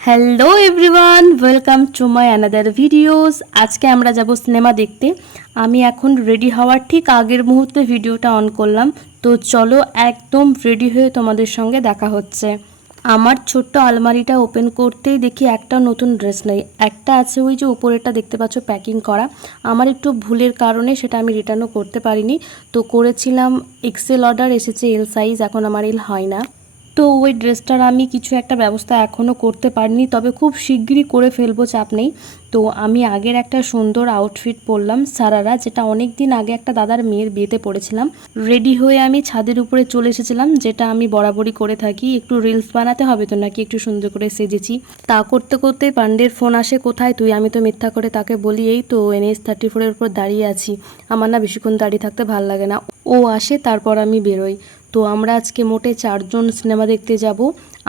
Hello everyone welcome to my another videos আজকে আমরা যাব সিনেমা দেখতে। আমি এখন রেডি হওয়ার ঠিক আগের মুহূর্তে ভিডিওটা অন করলাম। তো চলো একদম রেডি হয়ে তোমাদের সঙ্গে দেখা হচ্ছে। আমার ছোট্ট আলমারিটা ওপেন করতেই দেখি একটা নতুন ড্রেস নেই। একটা আছে ওই যে উপরেরটা দেখতে পাচ্ছ প্যাকিং করা। আমার একটু ভুলের কারণে সেটা আমি রিটার্নও করতে পারিনি। তো করেছিলাম এক্সেল অর্ডার এসেছে এল সাইজ এখন আমার এল হয় না। তো ওই ড্রেসটার আমি কিছু একটা ব্যবস্থা এখনও করতে পারিনি, তবে খুব শিগগিরই করে ফেলব, চাপ নেই। তো আমি আগের একটা সুন্দর আউটফিট পরলাম, সারারা, যেটা অনেক দিন আগে একটা দাদার মেয়ের বিয়েতে পড়েছিলাম রেডি হয়ে আমি ছাদের উপরে চলে এসেছিলাম, যেটা আমি বরাবরই করে থাকি। একটু রিলস বানাতে হবে তো নাকি একটু সুন্দর করে সেজেছি? তা করতে করতে পান্ডের ফোন আসে, কোথায় তুই? আমি তো মিথ্যা করে তাকে বলি, এই তো এনএস থার্টি ফোরের উপর দাঁড়িয়ে আছি। আমার না বেশিক্ষণ দাঁড়িয়ে থাকতে ভালো লাগে না। ও আসে, তারপর আমি বেরোই। তো আমরা আজকে মোটে চারজন সিনেমা দেখতে যাব।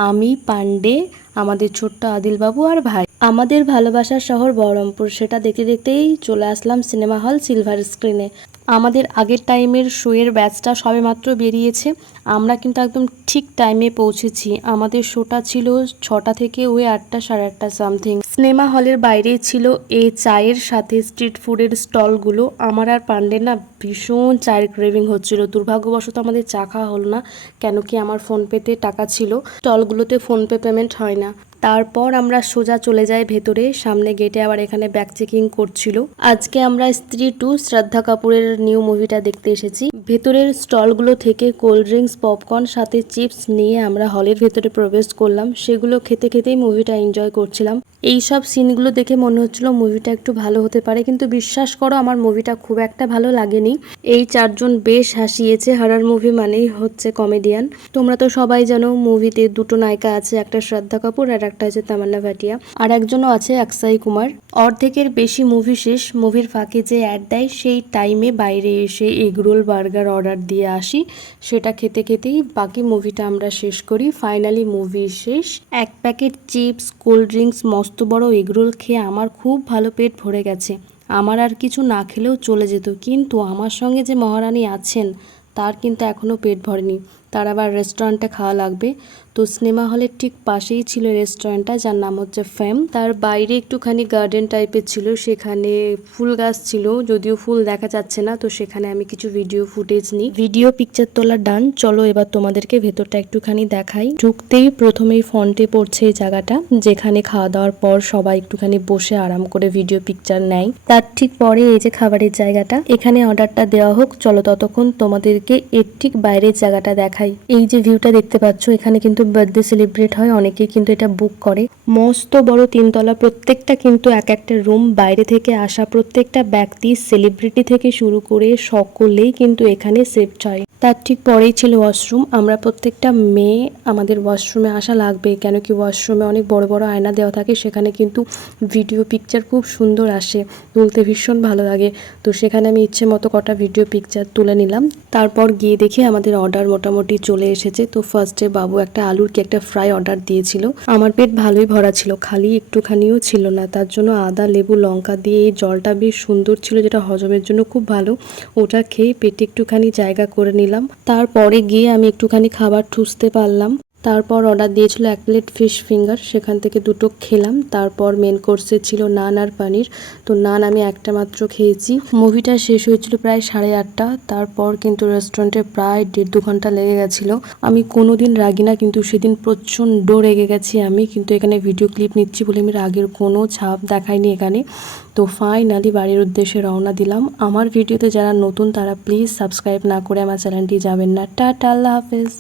আমি, পান্ডে, আমাদের ছোট্ট আদিলবাবু আর ভাই। আমাদের ভালোবাসার শহর বহরমপুর। সেটা দেখতে দেখতেই চলে আসলাম সিনেমা হল সিলভার স্ক্রিনে। আমাদের আগের টাইমের শোয়ের ব্যাচটা সবে মাত্র বেরিয়েছে। আমরা কিন্তু একদম ঠিক টাইমে পৌঁছেছি। আমাদের শোটা ছিল ছটা থেকে ওই আটটা, সাড়ে আটটা সামথিং। সিনেমা হলের বাইরে ছিল এই চায়ের সাথে স্ট্রিট ফুডের স্টলগুলো। আমার আর পান্ডে না ভীষণ চায়ের ক্রেভিং হচ্ছিল। দুর্ভাগ্যবশত আমাদের চা খাওয়া হলো না, কেন কি আমার ফোনপেতে টাকা ছিল। স্টলগুলোতে ফোনপে পেমেন্ট হয় না। তারপর আমরা সোজা চলে যাই ভেতরে। সামনে গেটে আবার এখানে ব্যাক চেকিং করছিল। আজকে আমরা স্ত্রী টু শ্রদ্ধা কাপুরের নিউ মুভিটা দেখতে এসেছি। ভেতরের স্টলগুলো থেকে কোল্ড ড্রিঙ্কস পপকর্ন সাথে চিপস নিয়ে আমরা হলের ভেতরে প্রবেশ করলাম। সেগুলো খেতে খেতেই মুভিটা এনজয় করছিলাম। এই সব সিনগুলো দেখে মনে হচ্ছিল মুভিটা একটু ভালো হতে পারে, কিন্তু বিশ্বাস করো আমার মুভিটা খুব একটা ভালো লাগেনি। এই চারজন বেশ হাসিয়েছে হারার মুভি মানেই হচ্ছে কমেডিয়ান তোমরা তো সবাই জানো মুভিতে দুটো নায়িকা আছে, একটা শ্রদ্ধা কাপুর আর একটা আছে তামান্না ভাটিয়া। আর একজনও আছে আকসাই কুমার। অর্ধেকের বেশি মুভি শেষ মুভির ফাঁকে যে অ্যাড দেয় সেই টাইমে বাইরে এসে এগরোল বার্গার অর্ডার দিয়ে আসি। সেটা খেতে খেতেই বাকি মুভিটা আমরা শেষ করি। ফাইনালি মুভি শেষ। এক প্যাকেট চিপস কোল্ড ড্রিঙ্কস মস্ত বড় এগরোল খেয়ে আমার খুব ভালো পেট ভরে গেছে। আমার আর কিছু না খেলেও চলে যেত, কিন্তু আমার সঙ্গে যে মহারানী আছেন, তার কিন্তু এখনও পেট ভরেনি। তার আবার রেস্টুরেন্টে খাওয়া লাগবে। তো সিনেমা হলের ঠিক পাশেই ছিল রেস্টুরেন্টটা, যার নাম হচ্ছে ফ্যাম তার বাইরে একটুখানি গার্ডেন টাইপের ছিল, সেখানে ফুল গাছ ছিল, যদিও ফুল দেখা যাচ্ছে না, তো সেখানে আমি কিছু ভিডিও ফুটেজ নিই। ভিডিও পিকচার তোলা ডান, চলো এবার তোমাদেরকে ভেতরটা একটুখানি দেখাই। ঢুকতেই প্রথমেই ফন্টে পড়ছে এই জায়গাটা, যেখানে খাওয়া দাওয়ার পর সবাই একটুখানি বসে আরাম করে ভিডিও পিকচার নেয়। তার ঠিক পরে এই যে খাবারের জায়গাটা, এখানে অর্ডারটা দেওয়া হোক, চলো ততক্ষণ তোমাদেরকে এর ঠিক বাইরের জায়গাটা দেখাই। এই যে ভিউটা দেখতে পাচ্ছ, এখানে কিন্তু বার্থডে সেলিব্রেট হয়, অনেকেই কিন্তু এটা বুক করে। মস্ত বড় তিনতলা, প্রত্যেকটা কিন্তু এক একটা রুম বাইরে থেকে আসা প্রত্যেকটা ব্যক্তি সেলিব্রিটি থেকে শুরু করে সকলেই কিন্তু এখানে সেফ হয়। তার ঠিক পরেই ছিল ওয়াশরুম। আমরা প্রত্যেকটা মেয়ে আমাদের ওয়াশরুমে আসা লাগবে কেন কি ওয়াশরুমে অনেক বড় বড় আয়না দেওয়া থাকে, সেখানে কিন্তু ভিডিও পিকচার খুব সুন্দর আসে, তুলতে ভীষণ ভালো লাগে। তো সেখানে আমি ইচ্ছে মতো কটা ভিডিও পিকচার তুলে নিলাম। তারপর গিয়ে দেখি আমাদের অর্ডার মোটামুটি চলে এসেছে। তো ফার্স্টে বাবু একটা আলুর কি একটা ফ্রাই অর্ডার দিয়েছিল। আমার পেট ভালোই ভরা ছিল, খালি একটুখানিও ছিল না। তার জন্য আদা, লেবু, লঙ্কা দিয়ে এই জলটা বেশ সুন্দর ছিল, যেটা হজমের জন্য খুব ভালো। ওটা খেয়ে পেটে একটুখানি জায়গা করে নিলাম তারপরে গিয়ে আমি একটুখানি খাবার ঠুসতে পারলাম। তারপর অর্ডার দিয়েছিল এক প্লেট ফিশ ফিঙ্গার সেখান থেকে দুটো খেলাম। তারপর মেন কোর্সে ছিল নান আর পানির তো নান আমি একটা মাত্র খেয়েছি। মুভিটা শেষ হয়েছিল প্রায় সাড়ে আটটা। তারপর কিন্তু রেস্টুরেন্টে প্রায় দেড় দু ঘণ্টা লেগে গেছিল। আমি কোনোদিন রাগি না, কিন্তু সেদিন প্রচণ্ড রেগে গেছি আমি। কিন্তু এখানে ভিডিও ক্লিপ নিচ্ছি বলে আমি রাগের কোনো ছাপ দেখাইনি এখানে। তো ফাইনালি বাড়ির উদ্দেশ্যে রওনা দিলাম। আমার ভিডিওতে যারা নতুন, তারা প্লিজ সাবস্ক্রাইব না করে আমার চ্যানেলটি যাবেন না। টাটা, আল্লাহ হাফেজ।